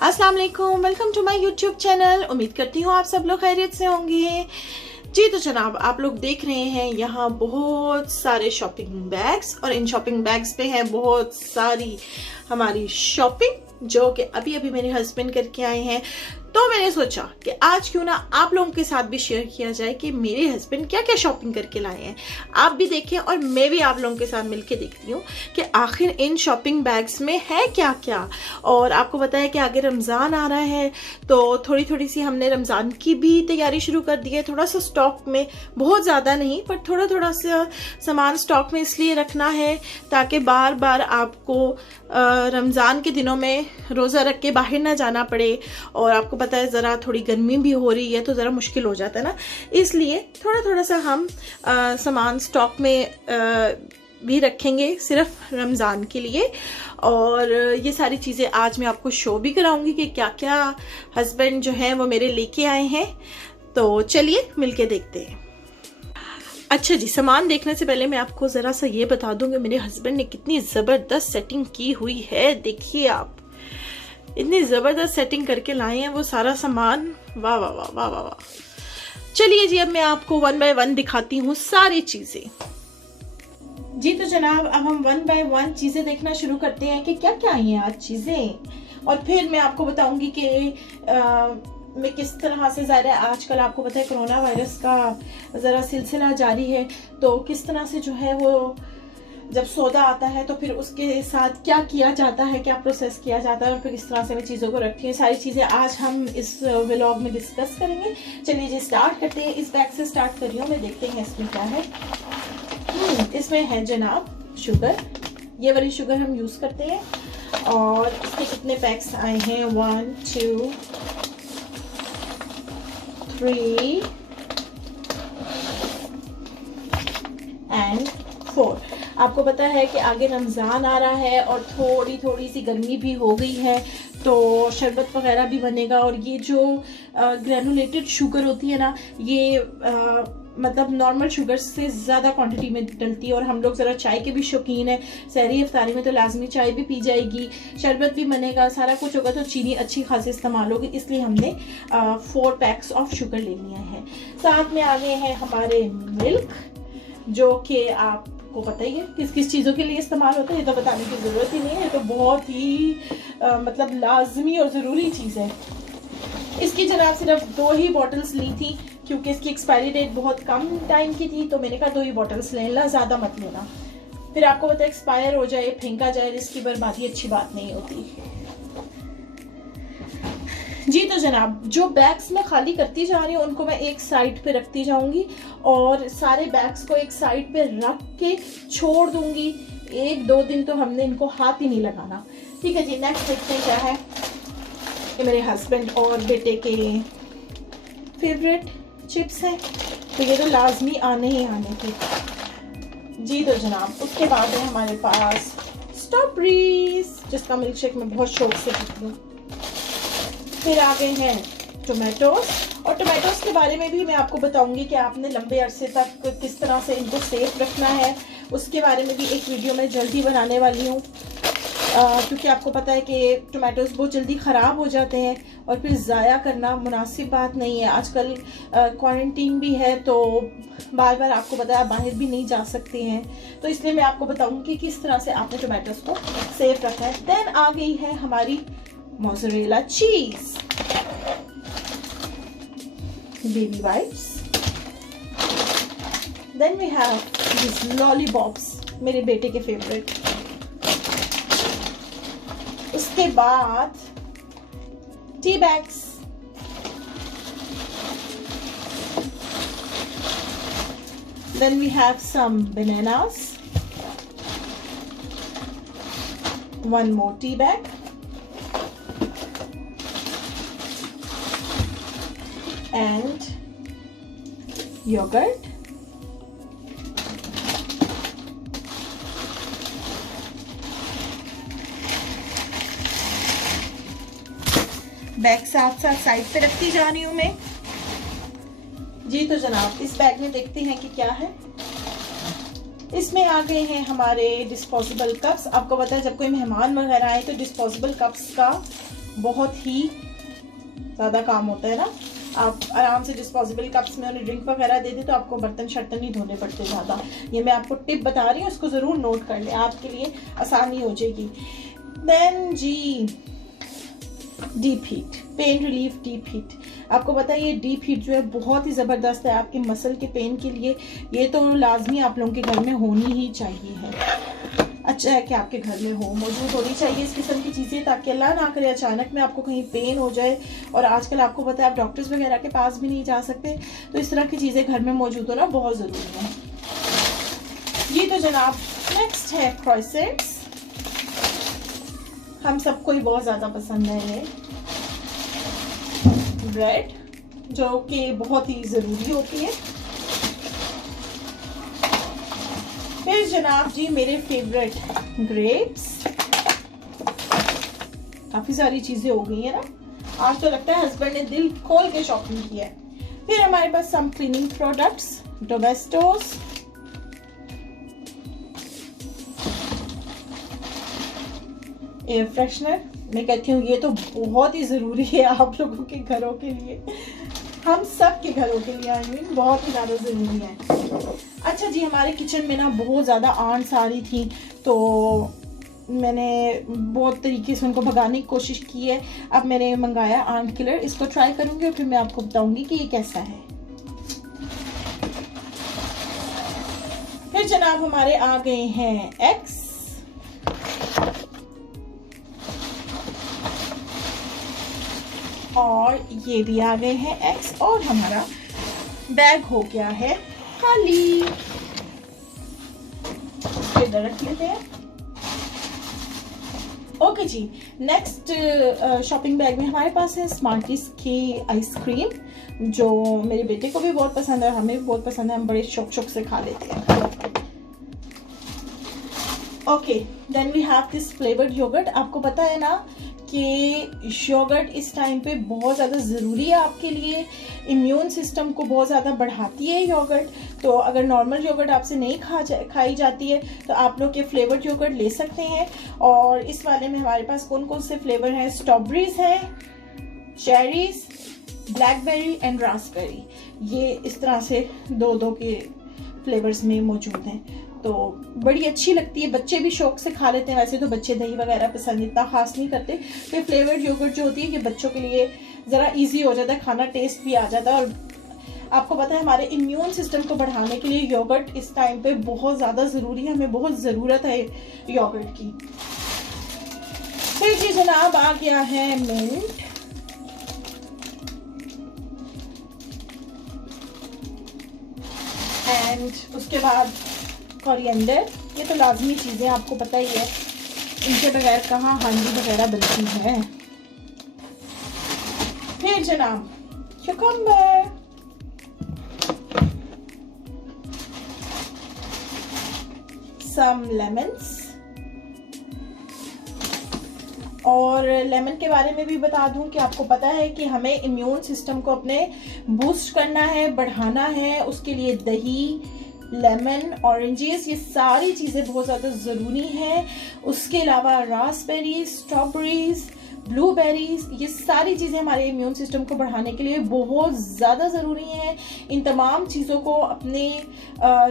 अस्सलाम वालेकुम, welcome to my YouTube channel. उम्मीद करती हूँ आप सब लोग खैरियत से होंगे। जी तो जनाब, आप लोग देख रहे हैं यहाँ बहुत सारे शॉपिंग बैग्स और इन शॉपिंग बैग्स पे है बहुत सारी हमारी शॉपिंग जो कि अभी अभी मेरे हस्बैंड करके आए हैं। तो मैंने सोचा कि आज क्यों ना आप लोगों के साथ भी शेयर किया जाए कि मेरे हस्बैंड क्या क्या शॉपिंग करके लाए हैं। आप भी देखें और मैं भी आप लोगों के साथ मिलके देखती हूँ कि आखिर इन शॉपिंग बैग्स में है क्या क्या। और आपको पता है कि आगे रमज़ान आ रहा है तो थोड़ी थोड़ी सी हमने रमज़ान की भी तैयारी शुरू कर दी है। थोड़ा सा स्टॉक में, बहुत ज़्यादा नहीं पर थोड़ा थोड़ा सा सामान स्टॉक में इसलिए रखना है ताकि बार बार आपको रमज़ान के दिनों में रोज़ा रख के बाहर ना जाना पड़े। और आपको पता है ज़रा थोड़ी गर्मी भी हो रही है तो ज़रा मुश्किल हो जाता है ना, इसलिए थोड़ा थोड़ा सा हम सामान स्टॉक में भी रखेंगे सिर्फ रमज़ान के लिए। और ये सारी चीज़ें आज मैं आपको शो भी कराऊंगी कि क्या क्या हस्बैंड जो हैं वो मेरे लेके आए हैं। तो चलिए मिलके देखते हैं। अच्छा जी, सामान देखने से पहले मैं आपको ज़रा सा ये बता दूंगी मेरे हस्बैंड ने कितनी ज़बरदस्त सेटिंग की हुई है। देखिए आप, इतनी ज़बरदस्त सेटिंग करके लाए हैं वो सारा सामान। वाह वाह वाह वाह वाह वाह। चलिए जी, अब मैं आपको वन बाय वन दिखाती हूँ सारी चीज़ें। जी तो जनाब, अब हम वन बाय वन चीज़ें देखना शुरू करते हैं कि क्या क्या आई हैं आज चीज़ें। और फिर मैं आपको बताऊंगी कि मैं किस तरह से, ज़ाहिर है आजकल आपको पता है कोरोना वायरस का ज़रा सिलसिला जारी है, तो किस तरह से जो है वो जब सौदा आता है तो फिर उसके साथ क्या किया जाता है, क्या प्रोसेस किया जाता है और फिर किस तरह से मैं चीज़ों को रखती हूँ, सारी चीज़ें आज हम इस व्लॉग में डिस्कस करेंगे। चलिए जी स्टार्ट करते हैं। इस बैग से स्टार्ट कर रही हूँ मैं, देखते हैं इसमें क्या है। इसमें है जनाब शुगर, ये वाली शुगर हम यूज़ करते हैं। और इसके कितने पैक्स आए हैं, 1 2 3 and 4। आपको पता है कि आगे रमज़ान आ रहा है और थोड़ी थोड़ी सी गर्मी भी हो गई है तो शरबत वगैरह भी बनेगा। और ये जो ग्रेनुलेटेड शुगर होती है ना, ये मतलब नॉर्मल शुगर से ज़्यादा क्वांटिटी में डलती है। और हम लोग ज़रा चाय के भी शौकीन है, सहरी इफ्तारी में तो लाजमी चाय भी पी जाएगी, शरबत भी बनेगा, सारा कुछ होगा तो चीनी अच्छी खासी इस्तेमाल होगी। इसलिए हमने 4 पैक्स ऑफ शुगर ले लिया है। साथ में आ गए हैं हमारे मिल्क, जो कि आपको पता ही है किस किस चीज़ों के लिए इस्तेमाल होता है, ये तो बताने की ज़रूरत ही नहीं है, ये तो बहुत ही मतलब लाजमी और ज़रूरी चीज़ है। इसकी जनाब सिर्फ 2 ही बॉटल्स ली थी क्योंकि इसकी एक्सपायरी डेट बहुत कम टाइम की थी, तो मैंने कहा 2 ही बॉटल्स लेना, ज़्यादा मत लेना। फिर आपको पता है एक्सपायर हो जाए, फेंका जाए, इसकी बर्बादी अच्छी बात नहीं होती। जी तो जनाब, जो बैग्स मैं खाली करती जा रही हूँ उनको मैं एक साइड पे रखती जाऊंगी और सारे बैग्स को एक साइड पे रख के छोड़ दूंगी। 1-2 दिन तो हमने इनको हाथ ही नहीं लगाना। ठीक है जी, नेक्स्ट देखते हैं क्या है। ये मेरे हस्बैंड और बेटे के फेवरेट चिप्स हैं, तो ये तो लाजमी आने ही आने थे। जी तो जनाब, उसके बाद है हमारे पास स्ट्रॉबेरीज, जिसका मिल्क शेक मैं बहुत शौक से पीती हूँ। फिर आ गए हैं टोमेटोज, और टोमेटोज के बारे में भी मैं आपको बताऊंगी कि आपने लंबे अरसे तक किस तरह से इनको सेफ रखना है। उसके बारे में भी एक वीडियो मैं जल्दी बनाने वाली हूँ, क्योंकि आपको पता है कि टोमेटोज बहुत जल्दी ख़राब हो जाते हैं और फिर ज़ाया करना मुनासिब बात नहीं है। आजकल क्वारंटीन भी है तो बार बार आपको पता है बाहर भी नहीं जा सकते हैं, तो इसलिए मैं आपको बताऊंगी कि किस तरह से आपने टोमेटोज को सेफ रखना है। देन आ गई है हमारी mozzarella cheese, baby wipes, then we have this lollipops, मेरे बेटे के फेवरेट। उसके बाद tea bags, then we have some bananas, 1 more tea bag, and yogurt, bag साथ साथ साइड पे रखती जा रही हूँ मैं। जी तो जनाब, इस बैग में देखते हैं कि क्या है। इसमें आ गए हैं हमारे डिस्पोजेबल कप्स। आपको पता है जब कोई मेहमान वगैरह आए तो डिस्पोजेबल कप्स का बहुत ही ज़्यादा काम होता है ना। आप आराम से डिस्पोजेबल कप्स में उन्हें ड्रिंक वगैरह दे दे तो आपको बर्तन शर्तन नहीं धोने पड़ते ज़्यादा। ये मैं आपको टिप बता रही हूँ, उसको ज़रूर नोट कर लें, आपके लिए आसानी हो जाएगी। देन जी Deep Heat, pain relief Deep Heat. आपको पता है ये डीप हीट जो है बहुत ही ज़बरदस्त है आपके मसल के पेन के लिए। ये तो लाजमी आप लोगों के घर में होनी ही चाहिए है। अच्छा है कि आपके घर में हो, मौजूद होनी चाहिए इस किस्म की चीज़ें, ताकि अल्लाह ना करे अचानक में आपको कहीं पेन हो जाए। और आजकल आपको पता है आप डॉक्टर्स वगैरह के पास भी नहीं जा सकते, तो इस तरह की चीज़ें घर में मौजूद होना बहुत ज़रूरी है। ये तो जनाब नेक्स्ट है क्रॉइसेंट्स। हम सबको ही बहुत ज़्यादा पसंद है ये ब्रेड, जो कि बहुत ही ज़रूरी होती है। फिर जनाब जी मेरे फेवरेट ग्रेप्स। काफ़ी सारी चीज़ें हो गई है ना, आज तो लगता है हस्बैंड ने दिल खोल के शॉपिंग किया है। फिर हमारे पास some cleaning products, Domestos, air freshener. मैं कहती हूँ ये तो बहुत ही ज़रूरी है आप लोगों के घरों के लिए, हम सब के घरों के लिए, आई मीन बहुत ही ज़्यादा ज़रूरी है। अच्छा जी, हमारे किचन में ना बहुत ज़्यादा आंट्स आ रही थी, तो मैंने बहुत तरीके से उनको भगाने की कोशिश की है। अब मैंने मंगाया आंट किलर, इसको ट्राई करूँगी और फिर मैं आपको बताऊँगी कि ये कैसा है। फिर जनाब हमारे आ गए हैं एग्स। और ये भी आ गए हैं एग्स, और हमारा बैग हो गया है खाली। इधर रख लेते हैं। ओके जी, नेक्स्ट शॉपिंग बैग में हमारे पास है स्मार्टीज की आइसक्रीम, जो मेरे बेटे को भी बहुत पसंद है और हमें भी बहुत पसंद है, हम बड़े शौक शौक से खा लेते हैं। Okay, then we have this flavoured yogurt. आपको पता है ना कि योगर्ट इस टाइम पे बहुत ज़्यादा ज़रूरी है आपके लिए, इम्यून सिस्टम को बहुत ज़्यादा बढ़ाती है योगर्ट। तो अगर नॉर्मल योगर्ट आपसे नहीं खाई जाती है तो आप लोग ये फ्लेवर्ड योगर्ट ले सकते हैं। और इस वाले में हमारे पास कौन कौन से फ्लेवर हैं, स्ट्रॉबेरीज है, चेरीज, ब्लैकबेरी एंड रास्पबेरी। ये इस तरह से दो दो के फ्लेवर्स में मौजूद हैं, तो बड़ी अच्छी लगती है, बच्चे भी शौक से खा लेते हैं। वैसे तो बच्चे दही वगैरह पसंद इतना खास नहीं करते, तो फ्लेवर्ड योगर्ट जो होती है ये बच्चों के लिए ज़रा इजी हो जाता है, खाना टेस्ट भी आ जाता है। और आपको पता है हमारे इम्यून सिस्टम को बढ़ाने के लिए योगर्ट इस टाइम पे बहुत ज़्यादा ज़रूरी है, हमें बहुत ज़रूरत है योगर्ट की। फिर जी जनाब आ गया है मिंट। एंड उसके बाद कोरिएंडर। ये तो लाजमी चीज़ें आपको पता ही है, इनके बगैर कहाँ हांडी वगैरह बनती है। फिर जनाब क्यूकम्बर, सम लेमन्स। और लेमन के बारे में भी बता दूं कि आपको पता है कि हमें इम्यून सिस्टम को अपने बूस्ट करना है, बढ़ाना है, उसके लिए दही, लेमन, ऑरेंजेस, ये सारी चीज़ें बहुत ज़्यादा ज़रूरी हैं। उसके अलावा रास्पबेरीज, स्ट्रॉबेरीज, ब्लूबेरीज, ये सारी चीज़ें हमारे इम्यून सिस्टम को बढ़ाने के लिए बहुत ज़्यादा ज़रूरी हैं। इन तमाम चीज़ों को अपने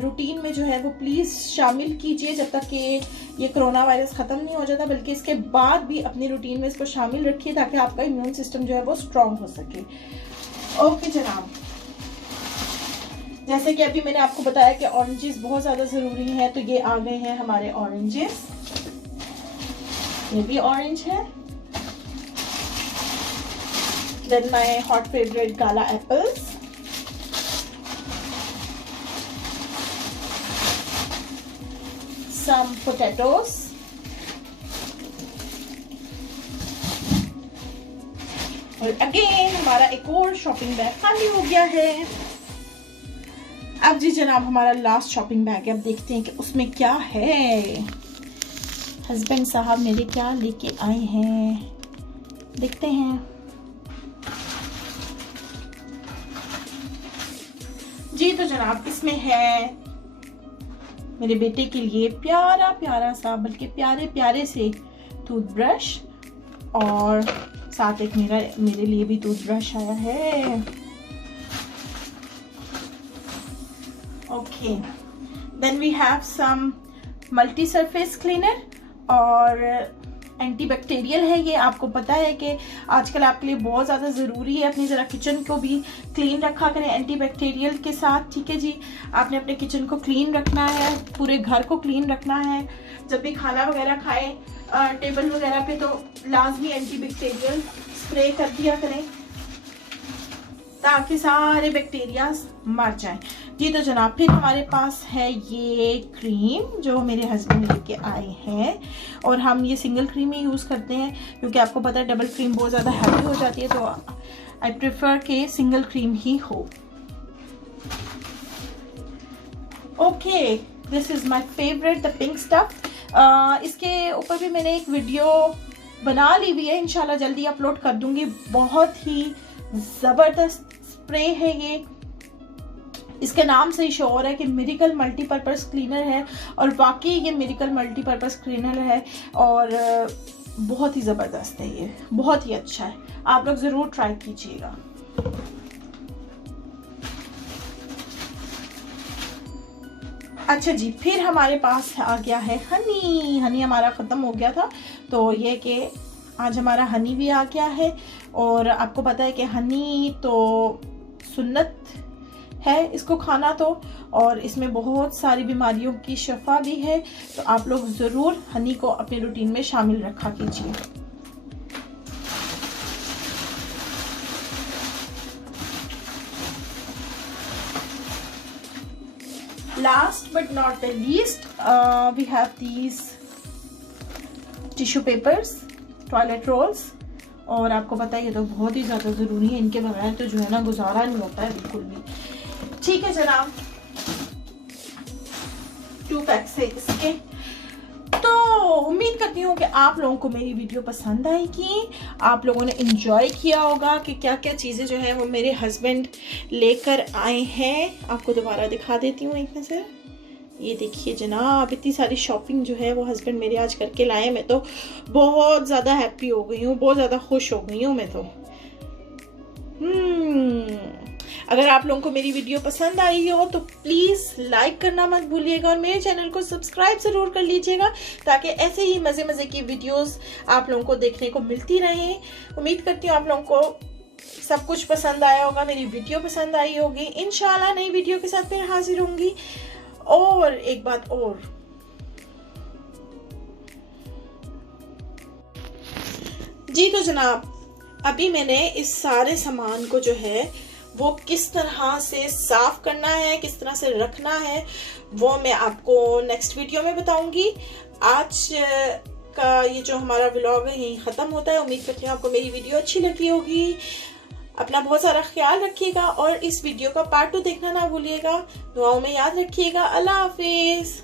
रूटीन में जो है वो प्लीज़ शामिल कीजिए जब तक कि ये कोरोना वायरस ख़त्म नहीं हो जाता, बल्कि इसके बाद भी अपनी रूटीन में इसको शामिल रखिए ताकि आपका इम्यून सिस्टम जो है वो स्ट्रॉन्ग हो सके। ओके जनाब, जैसे कि अभी मैंने आपको बताया कि ऑरेंजेस बहुत ज़्यादा ज़रूरी हैं, तो ये आ गए हैं हमारे ऑरेंजेस। ये भी ऑरेंज है। Then my hot favourite Gala apples, some potatoes, और अगेन हमारा एक और शॉपिंग बैग खाली हो गया है। अब जी जनाब हमारा लास्ट शॉपिंग बैग है, अब देखते हैं कि उसमें क्या है। हस्बैंड साहब मेरे क्या लेके आए हैं, देखते हैं। जी तो जनाब इसमें है मेरे बेटे के लिए प्यारा प्यारा सा, बल्कि प्यारे प्यारे से टूथब्रश और साथ एक मेरे लिए भी टूथब्रश आया है। Okay, then we have some multi surface cleaner और एंटीबैक्टीरियल है ये। आपको पता है कि आजकल आपके लिए बहुत ज़्यादा ज़रूरी है अपनी ज़रा किचन को भी क्लीन रखा करें एंटीबैक्टीरियल के साथ, ठीक है जी। आपने अपने किचन को क्लीन रखना है, पूरे घर को क्लीन रखना है। जब भी खाना वगैरह खाएं टेबल वगैरह पे तो लाजमी एंटीबैक्टीरियल स्प्रे कर दिया करें ताकि सारे बैक्टीरिया मर जाएं। जी तो जनाब, फिर हमारे पास है ये क्रीम जो मेरे हस्बैंड लेके आए हैं, और हम ये सिंगल क्रीम ही यूज़ करते हैं क्योंकि आपको पता है डबल क्रीम बहुत ज़्यादा हैवी हो जाती है, तो आई प्रेफर कि सिंगल क्रीम ही हो। Okay, this is my favourite the pink stuff. इसके ऊपर भी मैंने एक वीडियो बना ली हुई है, इंशाल्लाह जल्दी अपलोड कर दूंगी। बहुत ही ज़बरदस्त स्प्रे है ये। इसके नाम से ही श्योर है कि मिरेकल मल्टीपर्पज़ क्लीनर है, और वाकई ये मिरेकल मल्टीपर्पज़ क्लीनर है और बहुत ही ज़बरदस्त है ये, बहुत ही अच्छा है। आप लोग ज़रूर ट्राई कीजिएगा। अच्छा जी, फिर हमारे पास आ गया है हनी। हनी हमारा ख़त्म हो गया था, तो ये कि आज हमारा हनी भी आ गया है। और आपको पता है कि हनी तो सुन्नत है इसको खाना तो, और इसमें बहुत सारी बीमारियों की शफा भी है, तो आप लोग ज़रूर हनी को अपने रूटीन में शामिल रखा कीजिए। Last but not the least, we have these tissue papers, toilet rolls, और आपको पता है ये तो बहुत ही ज़्यादा ज़रूरी है, इनके बगैर तो जो है ना गुजारा नहीं होता है बिल्कुल भी। ठीक है जनाब, 2 पैक्स है इसके। तो उम्मीद करती हूँ कि आप लोगों को मेरी वीडियो पसंद आएगी, आप लोगों ने एंजॉय किया होगा कि क्या क्या चीज़ें जो है वो मेरे हस्बैंड लेकर आए हैं। आपको दोबारा दिखा देती हूँ एक नज़र। ये देखिए जनाब, इतनी सारी शॉपिंग जो है वो हस्बैंड मेरे आज करके लाए। मैं तो बहुत ज़्यादा हैप्पी हो गई हूँ, बहुत ज़्यादा खुश हो गई हूँ मैं तो। अगर आप लोगों को मेरी वीडियो पसंद आई हो तो प्लीज़ लाइक करना मत भूलिएगा, और मेरे चैनल को सब्सक्राइब ज़रूर कर लीजिएगा ताकि ऐसे ही मज़े मज़े की वीडियोस आप लोगों को देखने को मिलती रहें। उम्मीद करती हूँ आप लोगों को सब कुछ पसंद आया होगा, मेरी वीडियो पसंद आई होगी। इंशाल्लाह नई वीडियो के साथ फिर हाजिर होंगी। और एक बात और, जी तो जनाब, अभी मैंने इस सारे सामान को जो है वो किस तरह से साफ करना है, किस तरह से रखना है, वो मैं आपको नेक्स्ट वीडियो में बताऊंगी। आज का ये जो हमारा व्लॉग है यही ख़त्म होता है। उम्मीद करती हूँ आपको मेरी वीडियो अच्छी लगी होगी। अपना बहुत सारा ख्याल रखिएगा और इस वीडियो का पार्ट 2 देखना ना भूलिएगा। दुआओं में याद रखिएगा। अल्लाह हाफिज़।